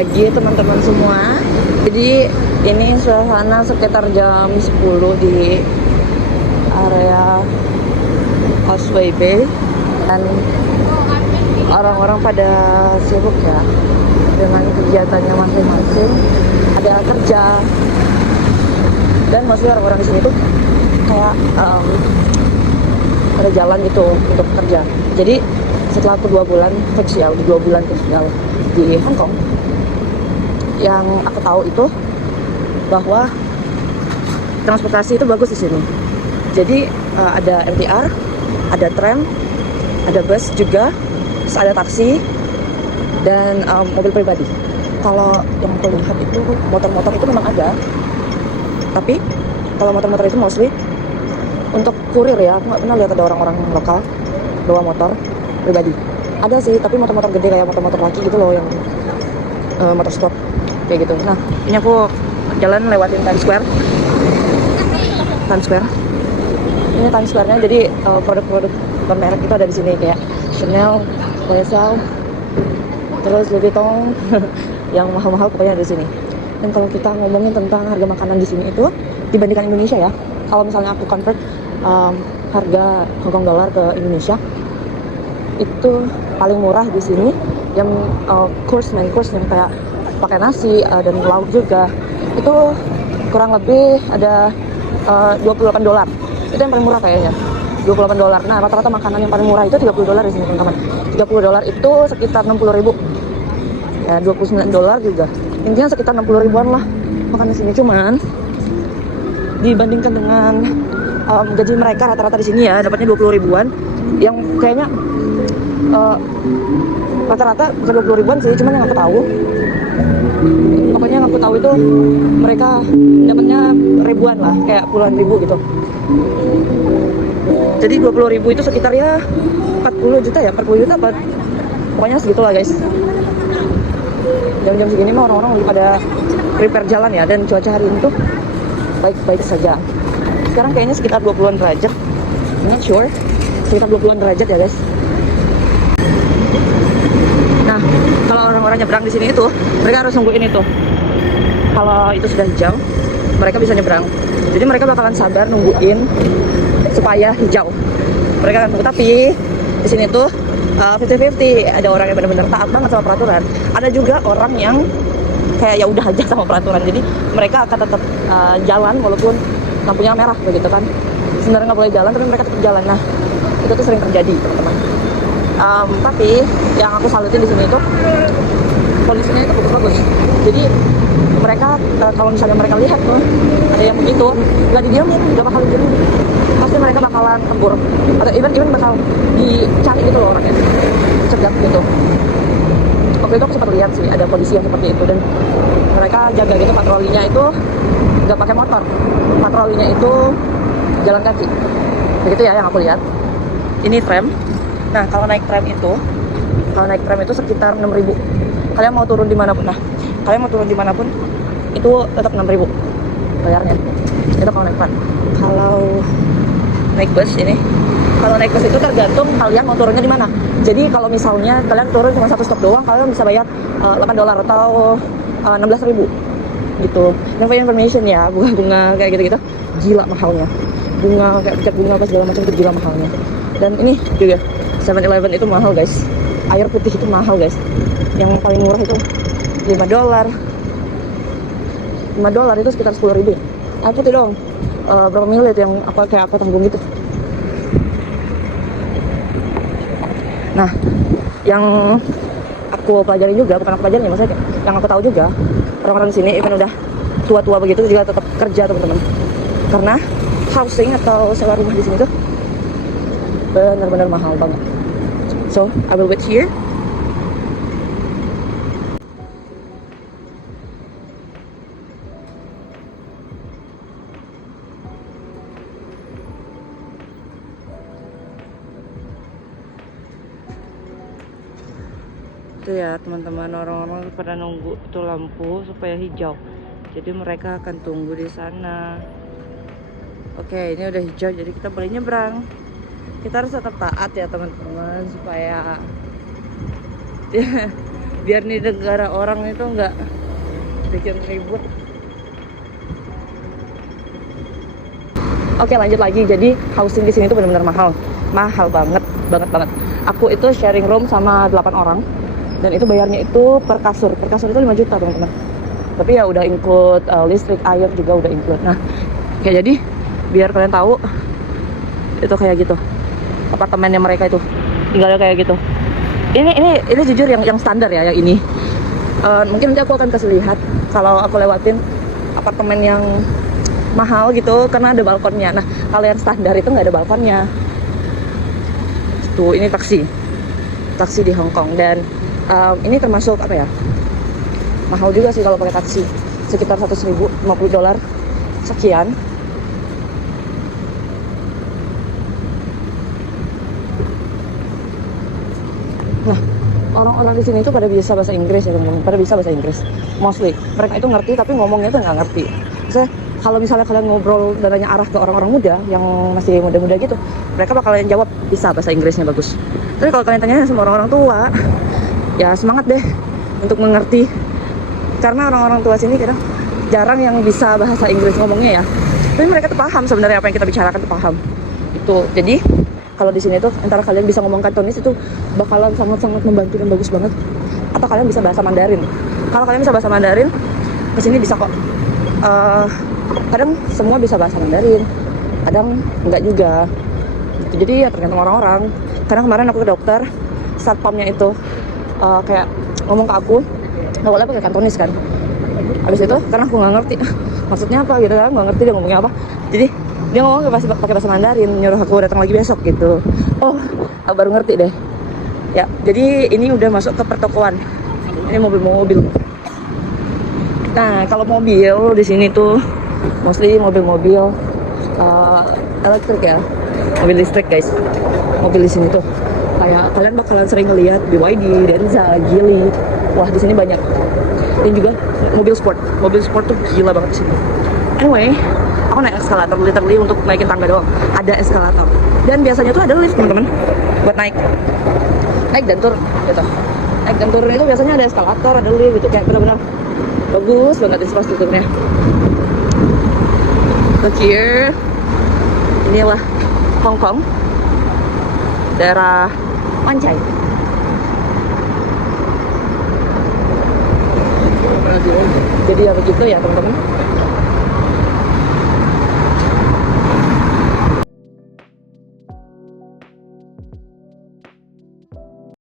pagi teman-teman semua. Jadi ini suasana sekitar jam 10 di area Causeway Bay dan orang-orang pada sibuk ya dengan kegiatannya masing-masing. Ada kerja dan maksudnya orang-orang di sini tuh kayak ada jalan gitu untuk kerja. Jadi setelah aku 2 bulan krusial, 2 bulan krusial di Hong Kong, yang aku tahu itu bahwa transportasi itu bagus di sini. Jadi ada MTR, ada tram, ada bus juga, terus ada taksi dan mobil pribadi. Kalau yang aku lihat itu motor-motor itu memang ada, tapi kalau motor-motor itu mostly untuk kurir ya. Aku nggak pernah lihat ada orang-orang lokal bawa motor pribadi. Ada sih, tapi motor-motor gede kayak motor-motor laki gitu loh, yang motor sport kayak gitu. Nah, ini aku jalan lewatin Times Square. Ini Times Square-nya, jadi produk-produk bermerek itu ada di sini kayak Chanel, YSL, terus Louis Vuitton, yang mahal-mahal pokoknya ada di sini. Dan kalau kita ngomongin tentang harga makanan di sini itu dibandingkan Indonesia ya, kalau misalnya aku convert harga Hongkong dollar ke Indonesia, itu paling murah di sini yang main course yang kayak pakai nasi dan lauk juga, itu kurang lebih ada $28. Itu yang paling murah kayaknya, $28. Nah, rata-rata makanan yang paling murah itu $30 di sini teman-teman. $30 itu sekitar 60.000 ya, $29 juga, intinya sekitar 60 ribuan lah makan di sini. Cuman dibandingkan dengan gaji mereka rata-rata di sini ya, dapatnya 20 ribuan, yang kayaknya rata-rata bukan 20 ribuan sih, cuman yang aku tahu, pokoknya yang aku tahu itu mereka dapatnya ribuan lah, kayak puluhan ribu gitu. Jadi 20 ribu itu sekitar ya 40 juta ya, 40 juta apa, pokoknya segitulah guys. Jam-jam segini mah orang-orang lagi pada prepare jalan ya, dan cuaca hari ini tuh baik-baik saja. Sekarang kayaknya sekitar 20-an derajat, I'm not sure, sekitar 20-an derajat ya guys. Nah, kalau orang-orang nyebrang di sini itu, mereka harus nungguin itu. Kalau itu sudah hijau, mereka bisa nyebrang. Jadi mereka bakalan sabar nungguin supaya hijau. Mereka akan tunggu, tapi di sini tuh 50-50. Ada orang yang benar-benar taat banget sama peraturan. Ada juga orang yang kayak ya udah aja sama peraturan. Jadi mereka akan tetap jalan walaupun lampunya merah begitu kan. Sebenarnya nggak boleh jalan, tapi mereka tetap jalan. Nah, itu tuh sering terjadi teman-teman. Tapi yang aku salutin di sini itu polisinya itu bagus-bagus. Jadi mereka kalau misalnya mereka lihat tuh ada yang begitu, nggak didiamin, nggak bakal didiamin, pasti mereka bakalan tegur atau even bakal dicari gitu loh orangnya, cegat gitu. Waktu itu aku sempat lihat sih ada polisi yang seperti itu, dan mereka jaga gitu, patrolinya itu nggak pakai motor, patrolinya itu jalan kaki begitu ya yang aku lihat. Ini tram. Nah, kalau naik tram itu sekitar 6.000. Kalian mau turun dimanapun, itu tetap 6.000 bayarnya. Itu kalau naik tram. Kalau naik bus itu tergantung kalian mau turunnya di mana. Jadi kalau misalnya kalian turun cuma satu stop doang, kalian bisa bayar $8 atau 16.000 gitu. Dan for information ya, bunga kayak gitu-gitu gila mahalnya. Bunga kayak tiket bunga apa segala macam itu gila mahalnya. Dan ini juga 7-Eleven itu mahal guys. Air putih itu mahal guys. Yang paling murah itu $5. $5 itu sekitar 10.000. Air putih dong. Berapa mili itu yang kayak apa tanggung gitu. Nah, yang aku pelajari juga, bukan aku pelajari ya, maksudnya yang aku tahu juga, orang-orang di sini even udah tua-tua begitu juga tetap kerja teman-teman. Karena housing atau sewa rumah di sini tuh benar-benar mahal banget. So, I will wait here. Itu ya teman-teman, orang-orang pada nunggu itu lampu supaya hijau. Jadi mereka akan tunggu di sana. Oke, ini udah hijau, jadi kita boleh nyebrang. Kita harus tetap taat ya teman-teman, supaya biar di negara orang itu nggak bikin ribut. Oke, lanjut lagi. Jadi housing di sini tuh benar-benar mahal banget, banget. Aku itu sharing room sama 8 orang dan itu bayarnya itu per kasur itu 5 juta teman-teman. Tapi ya udah include listrik, air juga udah include. Nah, kayak jadi biar kalian tahu itu kayak gitu apartemennya mereka itu tinggalnya kayak gitu. Ini jujur yang standar ya yang ini. Mungkin nanti aku akan kasih lihat kalau aku lewatin apartemen yang mahal gitu karena ada balkonnya. Nah, kalau yang standar itu nggak ada balkonnya. Tuh, ini taksi di Hong Kong dan ini termasuk apa ya? Mahal juga sih kalau pakai taksi, sekitar 100.000, $50 sekian. Nah, orang-orang di sini itu pada bisa bahasa Inggris ya teman-teman, pada bisa bahasa Inggris, mostly. Mereka itu ngerti tapi ngomongnya tuh nggak ngerti. Kalau misalnya kalian ngobrol dan nanya arah ke orang-orang muda yang masih muda-muda gitu, mereka bakalan jawab bisa bahasa Inggrisnya bagus. Tapi kalau kalian tanya sama orang-orang tua, ya semangat deh untuk mengerti. Karena orang-orang tua sini kadang jarang yang bisa bahasa Inggris ngomongnya ya. Tapi mereka tuh paham sebenarnya apa yang kita bicarakan tuh paham. Itu. Jadi kalau di sini tuh antara kalian bisa ngomong Kantonis itu bakalan sangat-sangat membantu dan bagus banget. Atau kalian bisa bahasa Mandarin. Kalau kalian bisa bahasa Mandarin, kesini bisa kok. Kadang semua bisa bahasa Mandarin, kadang enggak juga. Jadi ya tergantung orang-orang. Karena kemarin aku ke dokter, satpamnya itu kayak ngomong ke aku, nggak boleh pakai Kantonis kan. Habis itu karena aku nggak ngerti maksudnya apa gitu kan, nggak ngerti dia ngomongnya apa. Jadi dia ngomong pakai bahasa Mandarin, nyuruh aku datang lagi besok gitu. Oh, aku baru ngerti deh. Ya, jadi ini udah masuk ke pertokoan. Ini mobil-mobil. Nah, kalau mobil di sini tuh mostly mobil-mobil elektrik ya, mobil listrik guys. Mobil di sini tuh kayak kalian bakalan sering ngeliat BYD, Denza, Geely. Wah, di sini banyak. Dan juga mobil sport tuh gila banget di sini. Anyway, aku naik eskalator literally untuk naikin tangga doang. Ada eskalator dan biasanya tuh ada lift teman-teman buat naik dan turun gitu. Naik dan turun itu biasanya ada eskalator, ada lift gitu, kayak benar-benar bagus banget infrastrukturnya. Look here, inilah Hong Kong, daerah Wan Chai. Jadi ya begitu ya teman-teman.